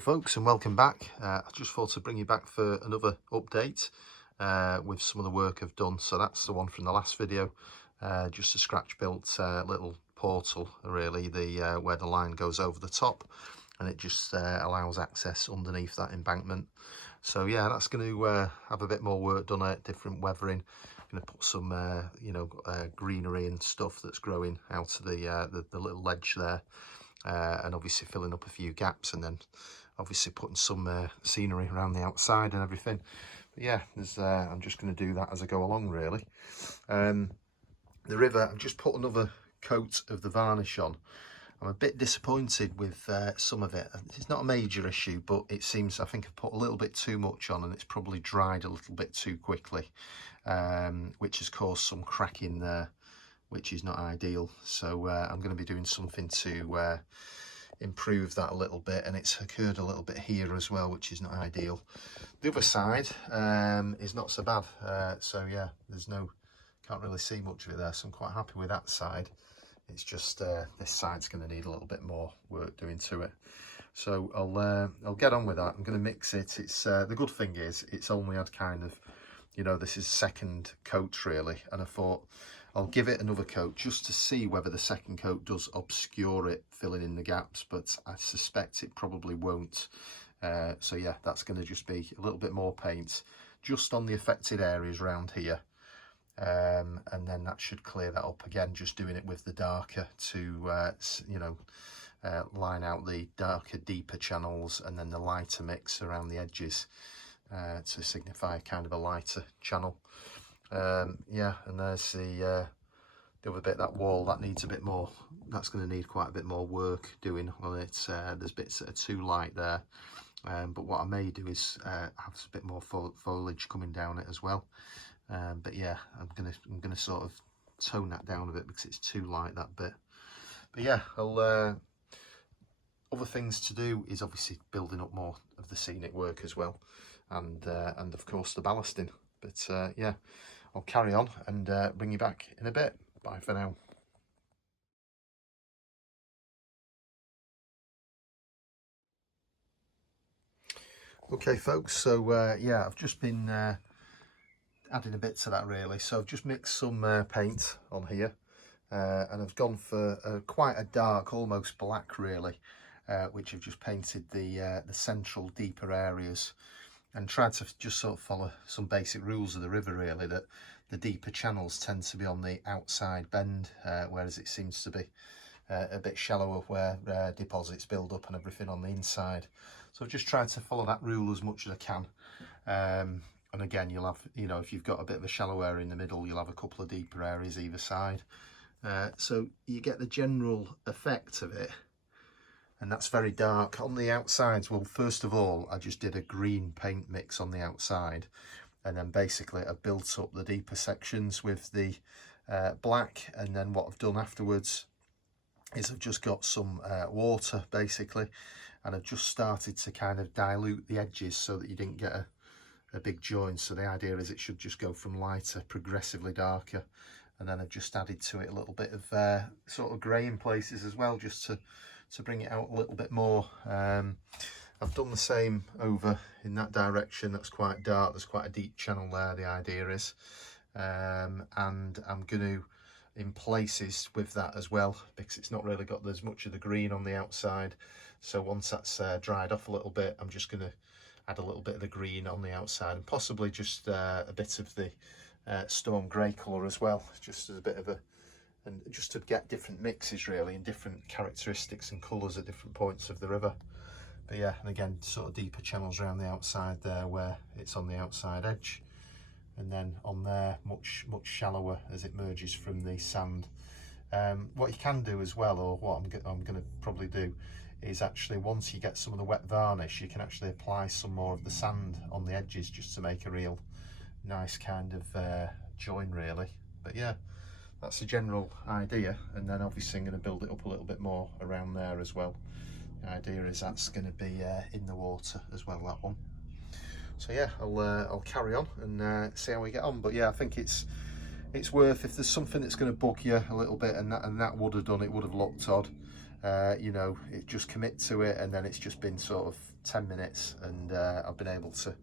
folks, and welcome back. I just thought to bring you back for another update with some of the work I've done. So that's the one from the last video, just a scratch built little portal, really, where the line goes over the top, and it just allows access underneath that embankment. So yeah, that's going to have a bit more work done at different weathering. I'm going to put some greenery and stuff that's growing out of the little ledge there. And obviously filling up a few gaps, and then obviously putting some scenery around the outside and everything. But yeah, I'm just going to do that as I go along, really. The river, I've just put another coat of the varnish on. I'm a bit disappointed with some of it. It's not a major issue, but it seems I think I've put a little bit too much on, and it's probably dried a little bit too quickly, which has caused some cracking there, which is not ideal. So I'm going to be doing something to improve that a little bit, and it's occurred a little bit here as well, which is not ideal. The other side is not so bad, so yeah, can't really see much of it there, so I'm quite happy with that side. It's just this side's going to need a little bit more work doing to it, so I'll get on with that. I'm going to mix it. It's the good thing is it's only had kind of, this is second coat really, and I thought I'll give it another coat just to see whether the second coat does obscure it, filling in the gaps, but I suspect it probably won't. So yeah, that's going to just be a little bit more paint just on the affected areas around here, and then that should clear that up. Again, just doing it with the darker to line out the darker, deeper channels, and then the lighter mix around the edges to signify kind of a lighter channel. Yeah, and there's the other bit, that wall, that needs a bit more, that's going to need quite a bit more work doing on it. There's bits that are too light there, but what I may do is have a bit more foliage coming down it as well. But yeah, I'm gonna sort of tone that down a bit because it's too light, that bit. But yeah, other things to do is obviously building up more of the scenic work as well, and of course the ballasting. But yeah, I'll carry on and bring you back in a bit. Bye for now. Okay folks, so yeah, I've just been adding a bit to that really. So I've just mixed some paint on here, and I've gone for quite a dark, almost black really, which I've just painted the central deeper areas, and tried to just sort of follow some basic rules of the river really, that the deeper channels tend to be on the outside bend, whereas it seems to be a bit shallower where deposits build up and everything on the inside. So I've just tried to follow that rule as much as I can. And again, you'll have, if you've got a bit of a shallow area in the middle, you'll have a couple of deeper areas either side. So you get the general effect of it. And that's very dark on the outsides. Well, first of all, I just did a green paint mix on the outside, and then basically I built up the deeper sections with the black. And then what I've done afterwards is I've just got some water basically, and I've just started to kind of dilute the edges so that you didn't get a big joint. So the idea is it should just go from lighter progressively darker, and then I've just added to it a little bit of sort of grey in places as well, just to bring it out a little bit more. I've done the same over in that direction. That's quite dark, there's quite a deep channel there, the idea is, and I'm going to, in places with that as well, because it's not really got as much of the green on the outside. So once that's dried off a little bit, I'm just going to add a little bit of the green on the outside, and possibly just a bit of the storm grey colour as well, just as a bit of and just to get different mixes really, and different characteristics and colours at different points of the river. But yeah, and again, sort of deeper channels around the outside there where it's on the outside edge, and then on there much shallower as it merges from the sand. What you can do as well, or what I'm going to probably do, is actually once you get some of the wet varnish, you can actually apply some more of the sand on the edges just to make a real nice kind of join really. But yeah, that's the general idea, and then obviously I'm going to build it up a little bit more around there as well. The idea is that's going to be in the water as well, that one. So yeah, I'll carry on and see how we get on. But yeah, I think it's worth, if there's something that's going to bug you a little bit, and that would have done, it would have looked odd, it just commit to it, and then it's just been sort of 10 minutes, and I've been able to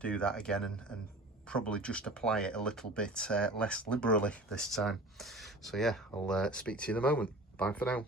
do that again and probably just apply it a little bit less liberally this time. So yeah, I'll speak to you in a moment. Bye for now.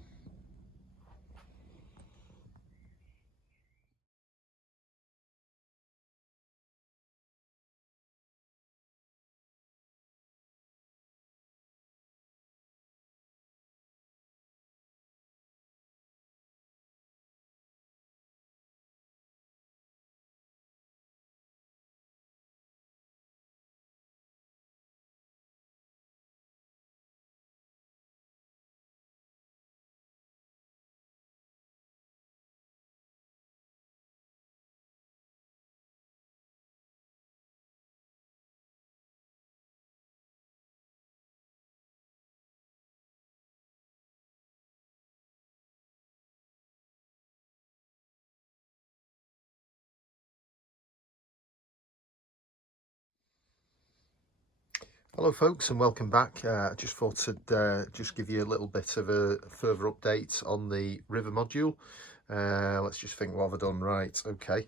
Hello folks, and welcome back. I just thought I'd just give you a little bit of a further update on the river module. Let's just think, what have I done? Right, okay.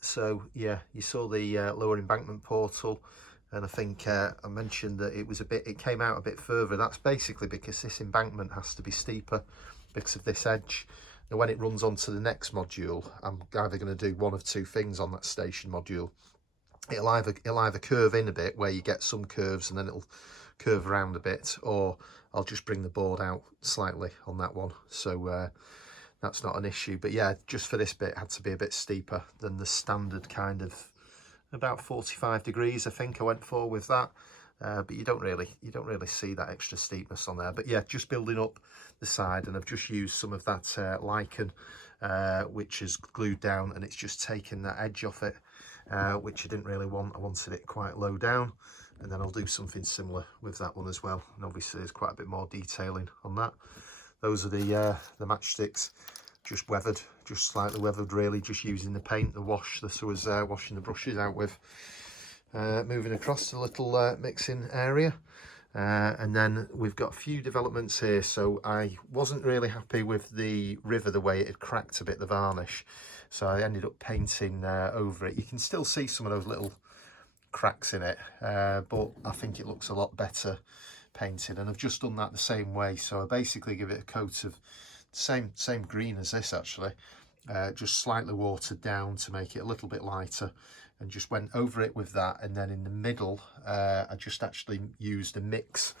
So yeah, you saw the lower embankment portal, and I think I mentioned that it came out a bit further. That's basically because this embankment has to be steeper because of this edge. Now when it runs onto the next module, I'm either going to do one of two things on that station module. It'll either curve in a bit where you get some curves and then it'll curve around a bit, or I'll just bring the board out slightly on that one. So that's not an issue. But yeah, just for this bit, it had to be a bit steeper than the standard kind of about 45 degrees, I think I went for with that. But you don't really see that extra steepness on there. But yeah, just building up the side, and I've just used some of that lichen, which is glued down, and it's just taken that edge off it. Which I didn't really want. I wanted it quite low down, and then I'll do something similar with that one as well. And obviously there's quite a bit more detailing on that. Those are the matchsticks, just weathered, just slightly weathered really, just using the paint, the wash that I was washing the brushes out with. Moving across to the little mixing area. And then we've got a few developments here. So I wasn't really happy with the river, the way it had cracked a bit, the varnish. So I ended up painting over it. You can still see some of those little cracks in it, but I think it looks a lot better painted. And I've just done that the same way. So I basically give it a coat of same green as this actually, just slightly watered down to make it a little bit lighter, and just went over it with that. And then in the middle, I just actually used a mix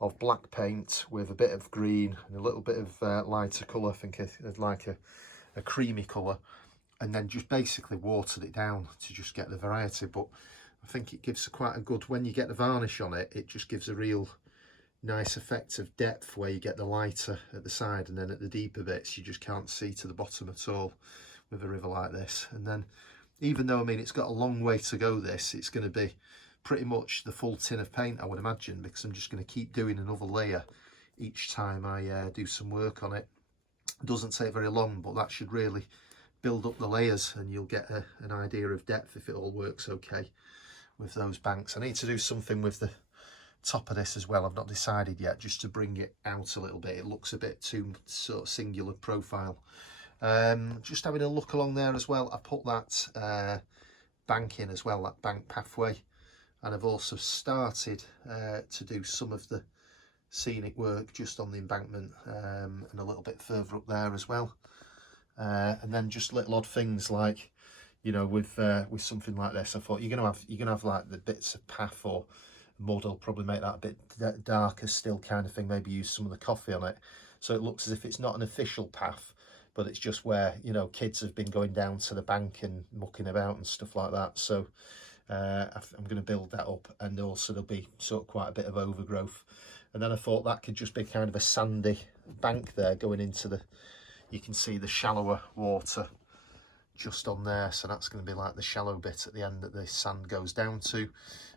of black paint with a bit of green and a little bit of lighter colour. I think it's like a creamy colour, and then just basically watered it down to just get the variety. But I think it gives quite a good, when you get the varnish on it, it just gives a real nice effect of depth where you get the lighter at the side, and then at the deeper bits you just can't see to the bottom at all with a river like this. And then even though, I mean, it's got a long way to go, this, it's going to be pretty much the full tin of paint, I would imagine, because I'm just going to keep doing another layer each time I do some work on it. It doesn't take very long, but that should really build up the layers, and you'll get an idea of depth if it all works okay with those banks. I need to do something with the top of this as well. I've not decided yet, just to bring it out a little bit. It looks a bit too sort of singular profile. Just having a look along there as well, I put that bank in as well, that bank pathway, and I've also started to do some of the scenic work just on the embankment, and a little bit further up there as well. And then just little odd things like, you know, with something like this, I thought you're gonna have like the bits of path or mud. I'll probably make that a bit darker still, kind of thing. Maybe use some of the coffee on it, so it looks as if it's not an official path, but it's just where, you know, kids have been going down to the bank and mucking about and stuff like that. So I'm going to build that up, and also there'll be sort of quite a bit of overgrowth. And then I thought that could just be kind of a sandy bank there going into the, you can see the shallower water just on there, so that's going to be like the shallow bit at the end that the sand goes down to.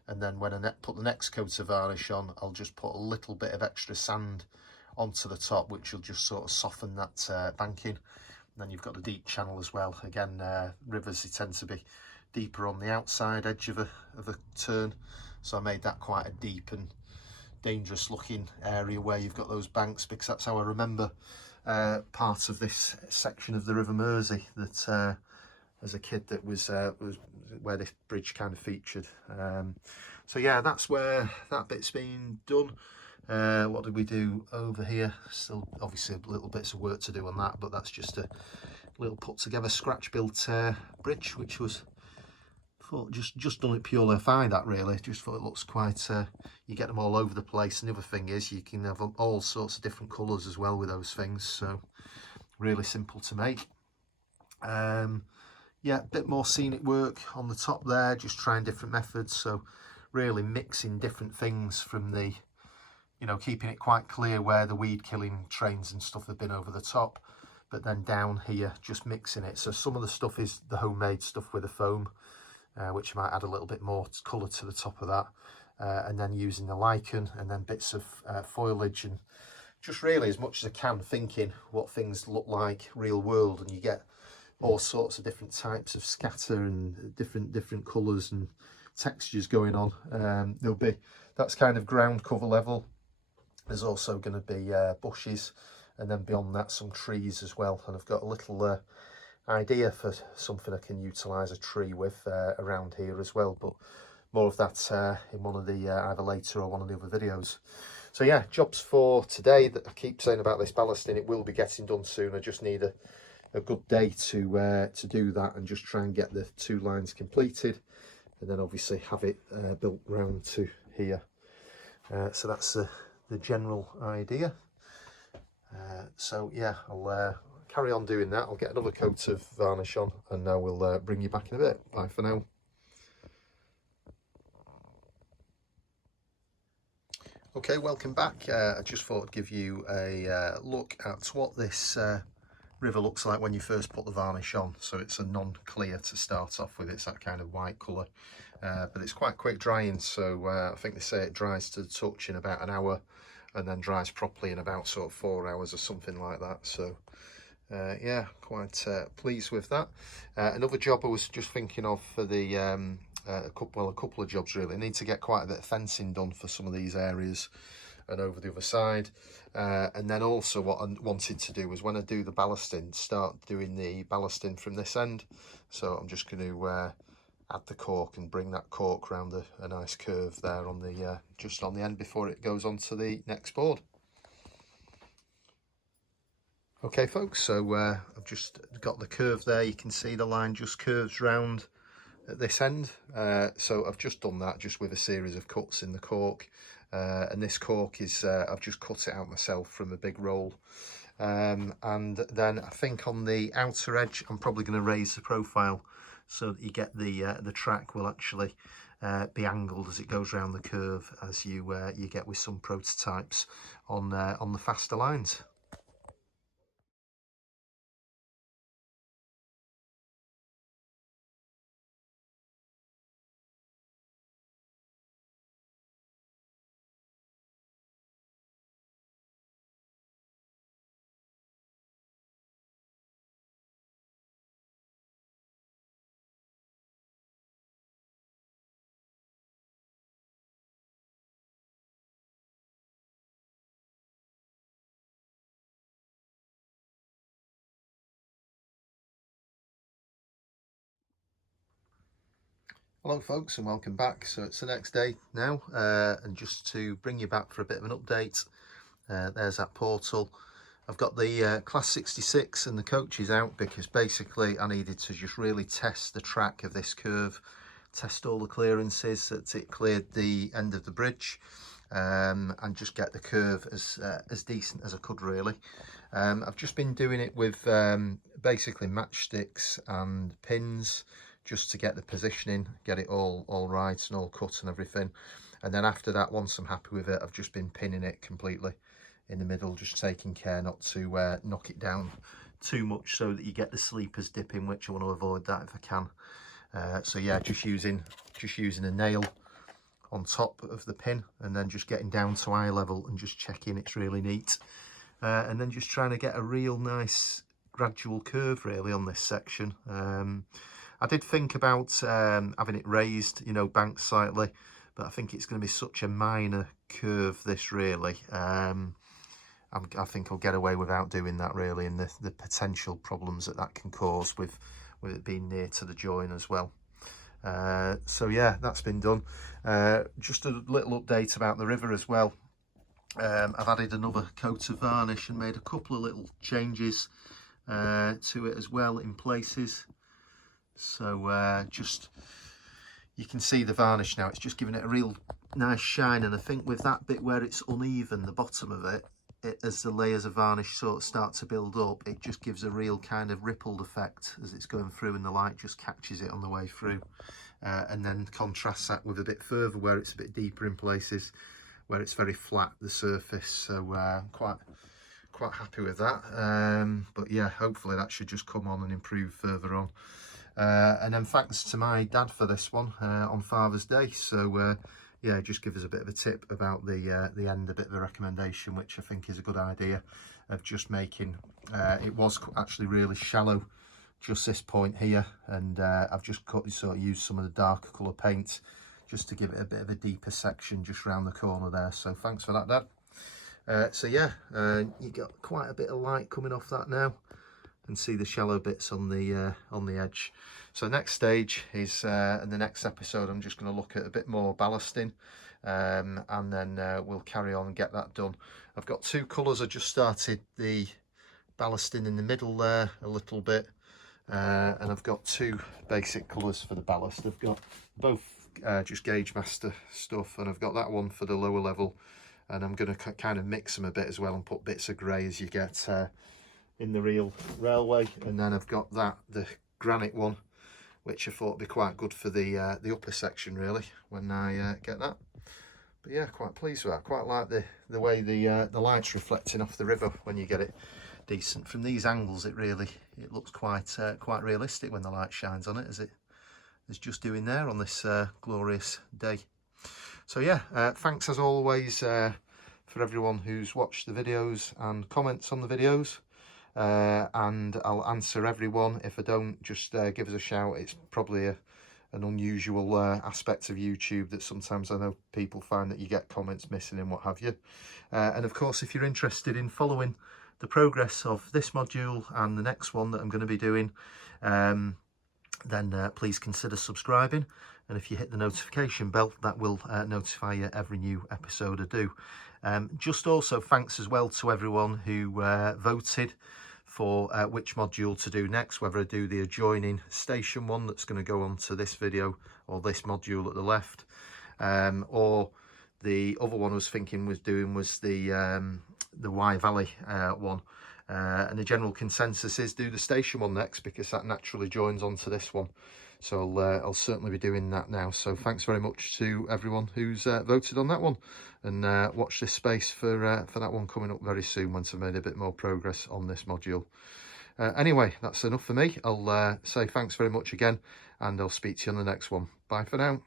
And then when I put the next coat of varnish on, I'll just put a little bit of extra sand onto the top, which will just sort of soften that banking. And then you've got the deep channel as well. Again, rivers, they tend to be deeper on the outside edge of a turn, so I made that quite a deep and dangerous looking area where you've got those banks, because that's how I remember part of this section of the River Mersey that as a kid that was where this bridge kind of featured. So yeah, that's where that bit's been done. What did we do over here? Still obviously little bits of work to do on that, but that's just a little put together scratch built bridge, which was just done it purely. I find that really just thought it looks quite you get them all over the place, and the other thing is you can have all sorts of different colours as well with those things, so really simple to make. Yeah, a bit more scenic work on the top there, just trying different methods, so really mixing different things from the, you know, keeping it quite clear where the weed killing trains and stuff have been over the top, but then down here just mixing it. So some of the stuff is the homemade stuff with the foam, which might add a little bit more colour to the top of that, and then using the lichen and then bits of foliage, and just really as much as I can thinking what things look like real world, and you get all sorts of different types of scatter and different colours and textures going on. There'll be, that's kind of ground cover level. There's also going to be bushes, and then beyond that some trees as well, and I've got a little idea for something I can utilise a tree with around here as well, but more of that in one of the either later or one of the other videos. So yeah, jobs for today. That I keep saying about this ballasting, it will be getting done soon. I just need a good day to do that, and just try and get the 2 lines completed, and then obviously have it built round to here. So that's the general idea. So yeah, I'll carry on doing that. I'll get another coat of varnish on, and now we'll bring you back in a bit. Bye for now. Okay, welcome back. I just thought I'd give you a look at what this river looks like when you first put the varnish on. So it's a non-clear to start off with. It's that kind of white colour, but it's quite quick drying. So I think they say it dries to the touch in about an hour, and then dries properly in about sort of 4 hours or something like that. So yeah, quite pleased with that. Another job I was just thinking of for the a couple of jobs really. I need to get quite a bit of fencing done for some of these areas and over the other side, and then also what I wanted to do was, when I do the ballasting, start doing the ballasting from this end. So I'm just going to add the cork and bring that cork round a nice curve there on the just on the end before it goes on to the next board. Okay folks, so I've just got the curve there. You can see the line just curves round at this end, so I've just done that just with a series of cuts in the cork, and this cork is I've just cut it out myself from a big roll, and then I think on the outer edge I'm probably going to raise the profile so that you get the track will actually be angled as it goes around the curve, as you get with some prototypes on the faster lines. Hello folks, and welcome back. So it's the next day now, and just to bring you back for a bit of an update, there's that portal. I've got the class 66 and the coaches out because basically I needed to just really test the track of this curve, test all the clearances, that it cleared the end of the bridge, and just get the curve as decent as I could really. I've just been doing it with basically matchsticks and pins, just to get the positioning, get it all right and all cut and everything. And then after that, once I'm happy with it, I've just been pinning it completely in the middle, just taking care not to knock it down too much so that you get the sleepers dipping, which I want to avoid that if I can. So yeah, just using a nail on top of the pin, and then just getting down to eye level and just checking it's really neat, and then just trying to get a real nice gradual curve really on this section. I did think about having it raised, you know, banked slightly, but I think it's going to be such a minor curve this really. I think I'll get away without doing that really, and the potential problems that can cause with with it being near to the join as well. So yeah, that's been done. Just a little update about the river as well. I've added another coat of varnish and made a couple of little changes to it as well in places. So just, you can see the varnish now, it's just giving it a real nice shine, and I think with that bit where it's uneven, the bottom of it, as the layers of varnish sort of start to build up, it just gives a real kind of rippled effect as it's going through, and the light just catches it on the way through, and then contrasts that with a bit further where it's a bit deeper in places where it's very flat, the surface. So I'm quite happy with that. But yeah, hopefully that should just come on and improve further on. And then thanks to my dad for this one on Father's Day. So yeah, just give us a bit of a tip about the end, a bit of a recommendation, which I think is a good idea, of just making, it was actually really shallow, just this point here, and I've just sort of used some of the darker colour paint just to give it a bit of a deeper section just round the corner there. So thanks for that, Dad. So yeah, you got quite a bit of light coming off that now, and see the shallow bits on the edge. So next stage is in the next episode, I'm just going to look at a bit more ballasting, and then we'll carry on and get that done. I've got two colours. I just started the ballasting in the middle there a little bit, and I've got two basic colours for the ballast. I've got both just Gauge Master stuff, and I've got that one for the lower level, and I'm going to kind of mix them a bit as well and put bits of grey as you get in the real railway. And then I've got the granite one, which I thought would be quite good for the upper section really when I get that. But yeah, quite pleased with that. Quite like the way the light's reflecting off the river when you get it decent from these angles. It looks quite realistic when the light shines on it, as it is just doing there on this glorious day. So yeah, thanks as always for everyone who's watched the videos and comments on the videos. And I'll answer everyone. If I don't, just give us a shout. It's probably an unusual aspect of YouTube that sometimes I know people find that you get comments missing and what have you. And of course, if you're interested in following the progress of this module and the next one that I'm going to be doing, then please consider subscribing. And if you hit the notification bell, that will notify you every new episode I do. Just also thanks as well to everyone who voted for which module to do next, whether I do the adjoining station one that's going to go on to this video, or this module at the left, or the other one I was thinking was the Wye Valley one. And the general consensus is do the station one next, because that naturally joins onto this one. So I'll certainly be doing that now. So thanks very much to everyone who's voted on that one, and watch this space for that one coming up very soon once I've made a bit more progress on this module. Anyway, that's enough for me. I'll say thanks very much again, and I'll speak to you on the next one. Bye for now.